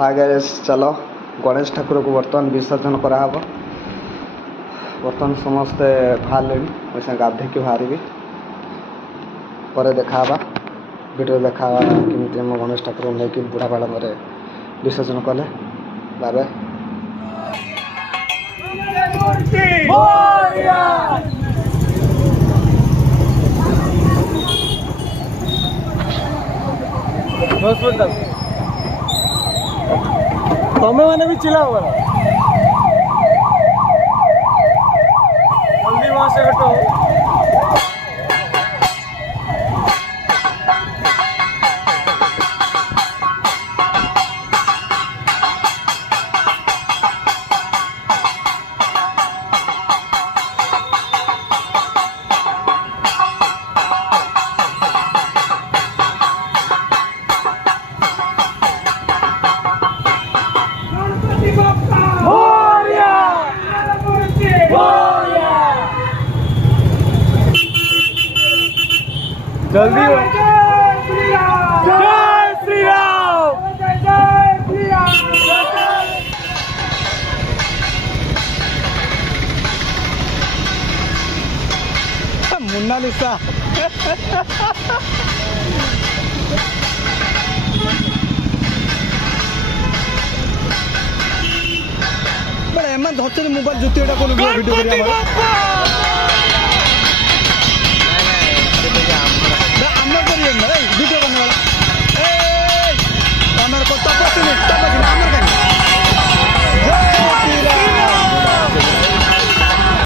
आगे चलो गणेश ठाकुर को बर्तमान विसर्जन कराब। बर्तमान समस्ते बाहर मुझे गाधे बाहर पर देखा वीडियो देखा केमती आम गणेश ठाकुर लेकिन बुढ़ा पाड़ विसर्जन कले बाबे तमें मैंने भी चिल्ला हुआ जल्दी वहां से हटो। जल्दी जय श्री राम मोनालिसा बड़े एम धरते मोबाइल जुतियोटा कौन वीडियो